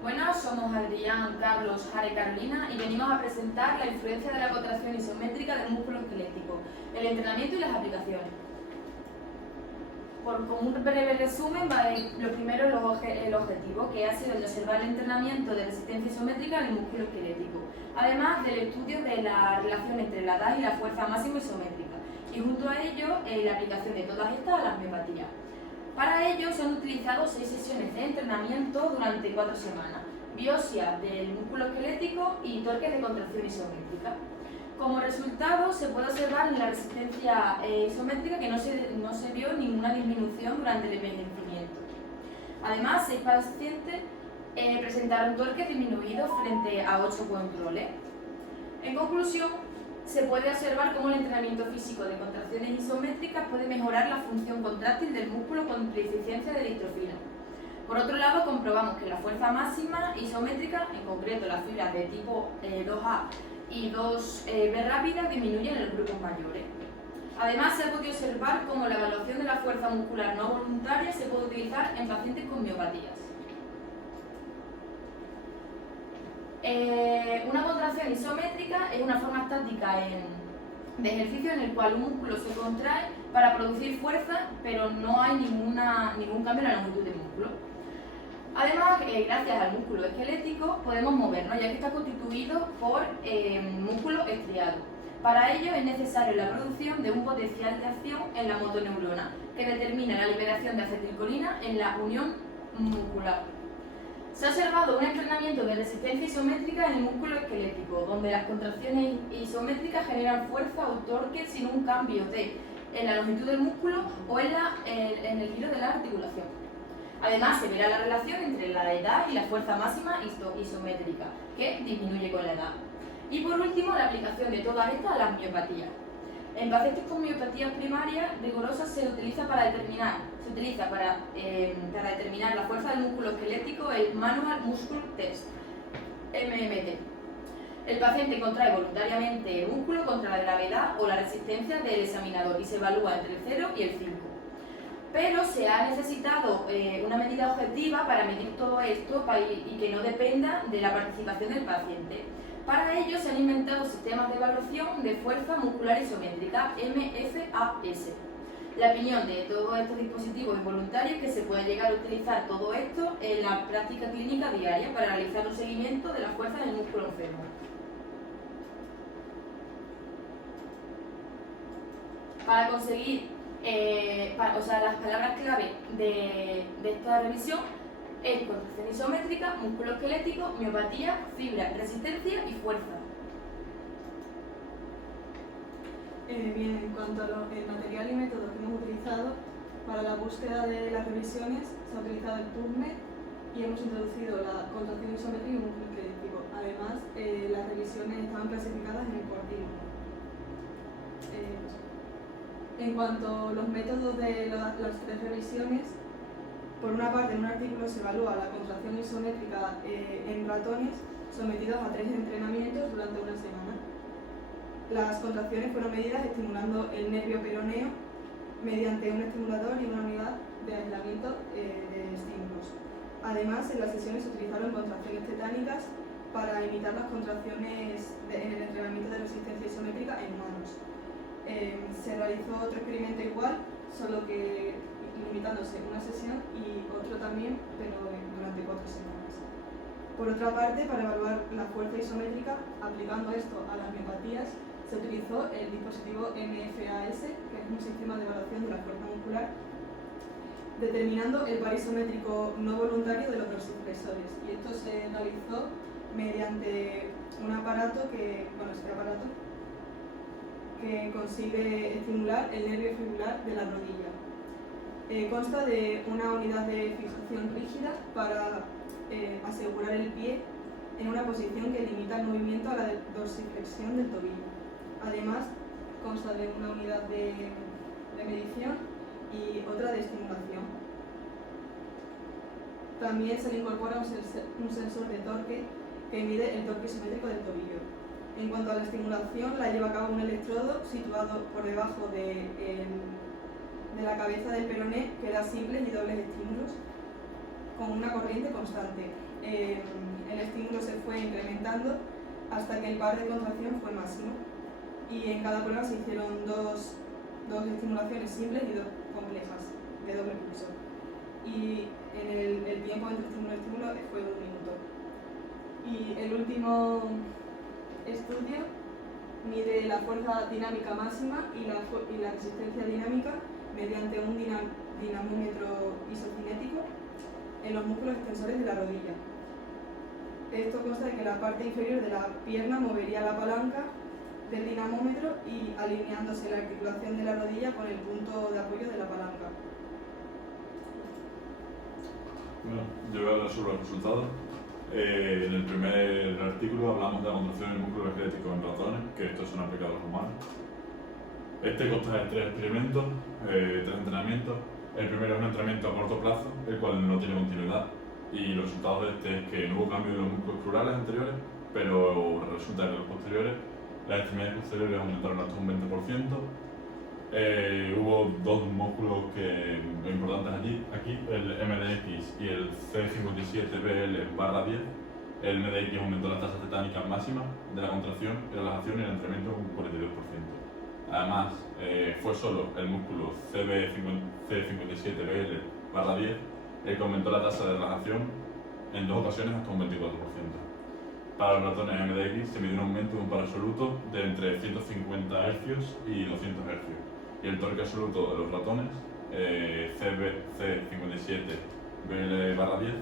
Bueno, somos Adrián, Carlos, Jara y Carolina y venimos a presentar la influencia de la contracción isométrica del músculo esquelético, el entrenamiento y las aplicaciones. Como un breve resumen, lo primero el objetivo, que ha sido el de observar el entrenamiento de resistencia isométrica del músculo esquelético, además del estudio de la relación entre la edad y la fuerza máxima isométrica, y junto a ello la aplicación de todas estas a las miopatías. Para ello se han utilizado 6 sesiones de entrenamiento durante 4 semanas, biopsia del músculo esquelético y torques de contracción isométrica. Como resultado, se puede observar en la resistencia isométrica que no se vio ninguna disminución durante el envejecimiento. Además, 6 pacientes presentaron torques disminuidos frente a 8 controles. En conclusión, se puede observar cómo el entrenamiento físico de contracciones isométricas puede mejorar la función contráctil del músculo con deficiencia de distrofina. Por otro lado, comprobamos que la fuerza máxima isométrica, en concreto las fibras de tipo 2A y 2B rápida, disminuyen en los grupos mayores. Además, se ha podido observar cómo la evaluación de la fuerza muscular no voluntaria se puede utilizar en pacientes con miopatías. Una contracción isométrica es una forma estática de ejercicio en el cual un músculo se contrae para producir fuerza, pero no hay ningún cambio en la longitud del músculo. Además, gracias al músculo esquelético podemos movernos, ya que está constituido por músculo estriado. Para ello es necesaria la producción de un potencial de acción en la motoneurona, que determina la liberación de acetilcolina en la unión muscular. Se ha observado un entrenamiento de resistencia isométrica en el músculo esquelético, donde las contracciones isométricas generan fuerza o torque sin un cambio en la longitud del músculo o en el giro de la articulación. Además, se verá la relación entre la edad y la fuerza máxima isométrica, que disminuye con la edad. Y por último, la aplicación de todas estas a las miopatías. En pacientes con miopatías primarias rigurosas se utiliza para determinar la fuerza del músculo esquelético el Manual Muscle Test, MMT. El paciente contrae voluntariamente el músculo contra la gravedad o la resistencia del examinador y se evalúa entre el 0 y el 5. Pero se ha necesitado una medida objetiva para medir todo esto y que no dependa de la participación del paciente. Para ello se han inventado sistemas de evaluación de fuerza muscular isométrica, MFAS. La opinión de todos estos dispositivos es voluntaria y que se puede llegar a utilizar todo esto en la práctica clínica diaria para realizar un seguimiento de la fuerza del músculo enfermo. Para conseguir las palabras clave de esta revisión es contracción isométrica, músculo esquelético, miopatía, fibra, resistencia y fuerza. Bien, en cuanto al material y métodos que hemos utilizado para la búsqueda de las revisiones, se ha utilizado el PubMed y hemos introducido la contracción isométrica y músculo esquelético. Además, las revisiones estaban clasificadas en el cuartilo. En cuanto a los métodos de las 3 revisiones, por una parte, en un artículo se evalúa la contracción isométrica en ratones sometidos a 3 entrenamientos durante una semana. Las contracciones fueron medidas estimulando el nervio peroneo mediante un estimulador y una unidad de aislamiento de estímulos. Además, en las sesiones se utilizaron contracciones tetánicas para imitar las contracciones en el entrenamiento de resistencia isométrica en humanos. Se realizó otro experimento igual, solo que limitándose una sesión y otro también, pero durante 4 semanas. Por otra parte, para evaluar la fuerza isométrica, aplicando esto a las miopatías, se utilizó el dispositivo MFAS, que es un sistema de evaluación de la fuerza muscular, determinando el par isométrico no voluntario de los dorsiflexores. Y esto se realizó mediante un aparato que consigue estimular el nervio fibular de la rodilla. Consta de una unidad de fijación rígida para asegurar el pie en una posición que limita el movimiento a la dorsiflexión del tobillo. Además, consta de una unidad de medición y otra de estimulación. También se le incorpora un sensor de torque que mide el torque isométrico del tobillo. En cuanto a la estimulación, la lleva a cabo un electrodo situado por debajo del de la cabeza del peroné que da simples y dobles estímulos con una corriente constante. El estímulo se fue incrementando hasta que el par de contracción fue máximo, y en cada prueba se hicieron dos estimulaciones simples y dos complejas de doble pulso, y el tiempo entre estímulo y estímulo fue de 1 minuto. Y el último estudio mide la fuerza dinámica máxima y la resistencia dinámica mediante un dinamómetro isocinético en los músculos extensores de la rodilla. Esto consta de que la parte inferior de la pierna movería la palanca del dinamómetro y alineándose la articulación de la rodilla con el punto de apoyo de la palanca. Bueno, yo voy a hablar sobre los resultados. En el primer artículo hablamos de la contracción del músculo esquelético en ratones, que estos son aplicados a los humanos. Este consta de 3 experimentos, 3 entrenamientos. El primero es un entrenamiento a corto plazo, el cual no tiene continuidad, y los resultados de este es que no hubo cambio de los músculos crurales anteriores, pero resulta que los posteriores, las extremidades posteriores aumentaron hasta un 20%. Hubo 2 músculos importantes aquí, el MDX y el C57BL/10. El MDX aumentó las tasas tetánicas máximas de la contracción y relajación y el entrenamiento un 42%. Además, fue solo el músculo C57BL/10 el que aumentó la tasa de relajación en 2 ocasiones hasta un 24%. Para los ratones MDX se midió un aumento de un par absoluto de entre 150 Hz y 200 Hz. Y el torque absoluto de los ratones C57BL/10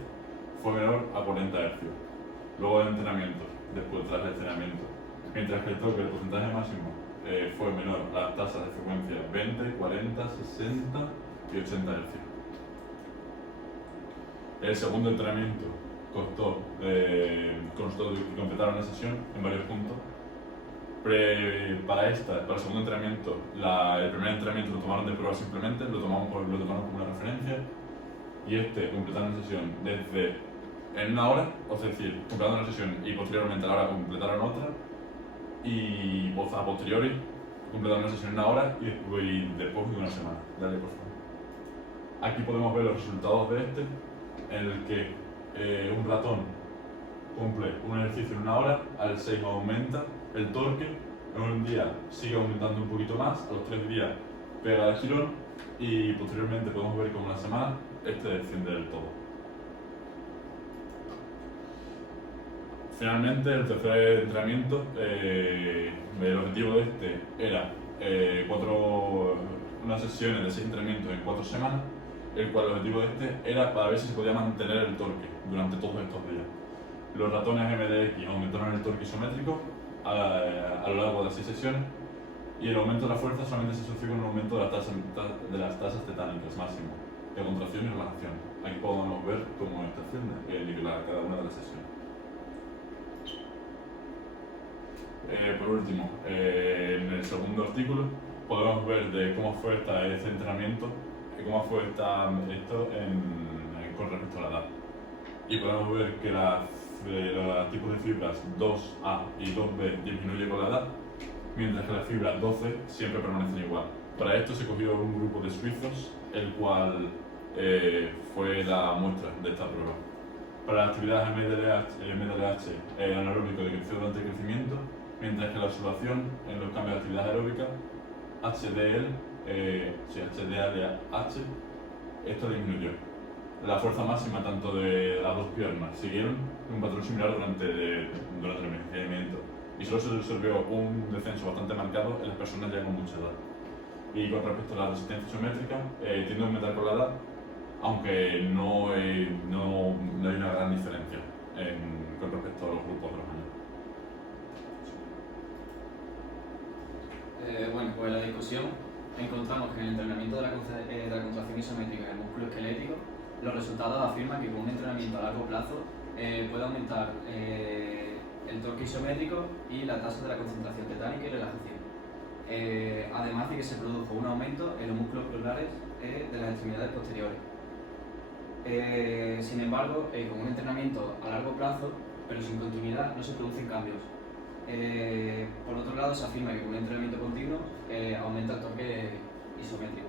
fue menor a 40 Hz. Luego del entrenamiento, tras el entrenamiento, mientras que el torque del porcentaje máximo fue menor a las tasas de frecuencia 20, 40, 60 y 80 Hz. El segundo entrenamiento constó de completar una sesión en varios puntos. Para el segundo entrenamiento, el primer entrenamiento lo tomaron de prueba simplemente, lo tomaron como una referencia, y completaron una sesión en 1 hora, es decir, completaron una sesión y posteriormente a la hora completaron otra, y a posteriori completaron una sesión en 1 hora y después de 1 semana. Dale, por favor. Aquí podemos ver los resultados de en el que un ratón cumple un ejercicio en 1 hora, al 6 aumenta el torque, en un día sigue aumentando un poquito más, a los 3 días pega el girón, y posteriormente podemos ver como en 1 semana desciende del todo. Finalmente, el tercer entrenamiento, el objetivo de era unas sesiones de 6 entrenamientos en 4 semanas, el cual el objetivo de era para ver si se podía mantener el torque durante todos estos días. Los ratones MDX aumentaron el torque isométrico a lo largo de las 6 sesiones, y el aumento de la fuerza solamente se asoció con un aumento de las tasas tetánicas máximas de contracción y relajación. Aquí podemos ver cómo asciende cada una de las sesiones. Por último, en el segundo artículo podemos ver cómo fue este entrenamiento y cómo fue con respecto a la edad. Y podemos ver que los tipos de fibras 2A y 2B disminuyen con la edad, mientras que las fibras 12 siempre permanecen igual. Para esto se cogió un grupo de suizos, el cual fue la muestra de esta prueba. Para la actividad MDLH anaeróbico decreció durante el crecimiento, mientras que la observación en los cambios de actividad aeróbica HDL, HDLH, esto disminuyó. La fuerza máxima tanto de las 2 piernas siguieron un patrón similar durante el envejecimiento, y solo se observó un descenso bastante marcado en las personas ya con mucha edad. Y con respecto a la resistencia isométrica, tiende a aumentar con la edad, aunque no hay una gran diferencia con respecto a los grupos de los años. Bueno, pues en la discusión encontramos que en el entrenamiento de la contracción isométrica en el músculo esquelético, los resultados afirman que con un entrenamiento a largo plazo puede aumentar el torque isométrico y la tasa de la concentración tetánica y relajación. Además de que se produjo un aumento en los músculos crurales de las extremidades posteriores. Sin embargo, con un entrenamiento a largo plazo, pero sin continuidad, no se producen cambios. Por otro lado, se afirma que con un entrenamiento continuo aumenta el torque isométrico.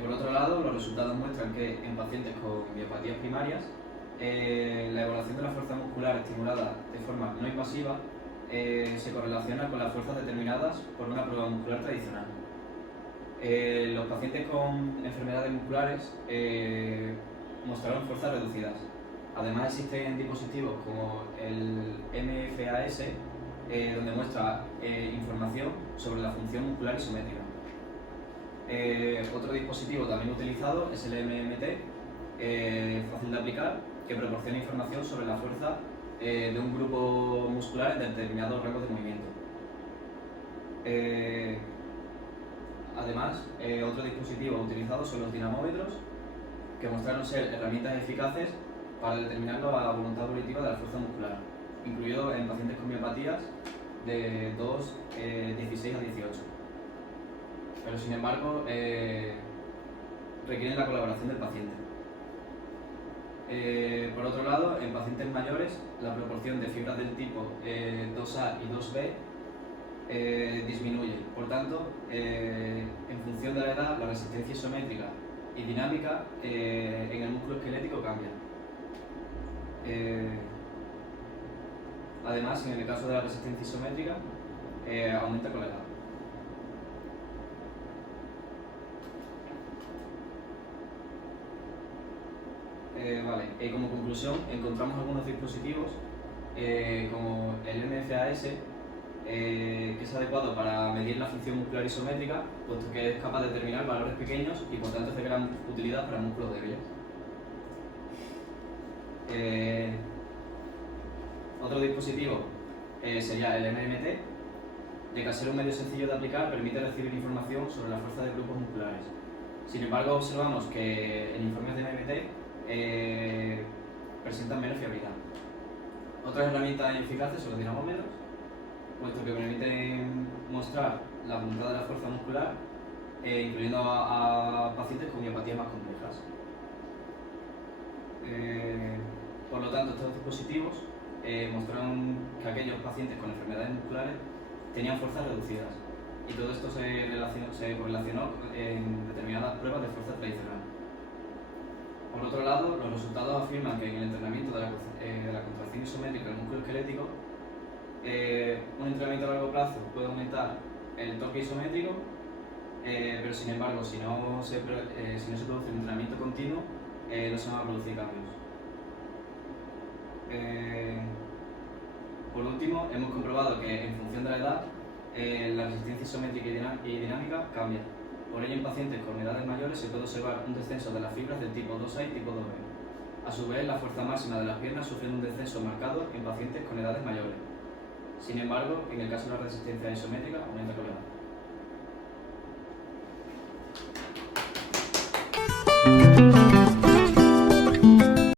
Por otro lado, los resultados muestran que en pacientes con miopatías primarias, la evaluación de la fuerza muscular estimulada de forma no invasiva se correlaciona con las fuerzas determinadas por una prueba muscular tradicional. Los pacientes con enfermedades musculares mostraron fuerzas reducidas. Además existen dispositivos como el MFAS, donde muestra información sobre la función muscular isométrica. Otro dispositivo también utilizado es el MMT, fácil de aplicar, que proporciona información sobre la fuerza de un grupo muscular en determinados rangos de movimiento. Además, otro dispositivo utilizado son los dinamómetros, que mostraron ser herramientas eficaces para determinar la voluntad volitiva de la fuerza muscular, incluido en pacientes con miopatías de 2, 16 a 18. Pero sin embargo, requieren la colaboración del paciente. Por otro lado, en pacientes mayores, la proporción de fibras del tipo 2A y 2B disminuye. Por tanto, en función de la edad, la resistencia isométrica y dinámica en el músculo esquelético cambia. Además, en el caso de la resistencia isométrica, aumenta con la edad. Como conclusión, encontramos algunos dispositivos como el MFAS, que es adecuado para medir la función muscular isométrica, puesto que es capaz de determinar valores pequeños y por tanto es de gran utilidad para músculos débiles. Otro dispositivo sería el MMT, ya que al ser un medio sencillo de aplicar permite recibir información sobre la fuerza de grupos musculares. Sin embargo, observamos que en informes de MMT presentan menos fiabilidad. Otras herramientas eficaces son los dinamómetros, puesto que permiten mostrar la voluntad de la fuerza muscular, incluyendo a pacientes con miopatías más complejas. Por lo tanto, estos dispositivos mostraron que aquellos pacientes con enfermedades musculares tenían fuerzas reducidas, y todo esto se correlacionó en determinadas pruebas de fuerza tradicional. Por otro lado, los resultados afirman que en el entrenamiento de la contracción isométrica del músculo esquelético, un entrenamiento a largo plazo puede aumentar el torque isométrico, pero sin embargo, si no se produce un entrenamiento continuo, no se van a producir cambios. Por último, hemos comprobado que en función de la edad, la resistencia isométrica y dinámica cambia. Por ello, en pacientes con edades mayores se puede observar un descenso de las fibras del tipo 2A y tipo 2B. A su vez, la fuerza máxima de las piernas sufre un descenso marcado en pacientes con edades mayores. Sin embargo, en el caso de la resistencia isométrica, aumenta con la edad.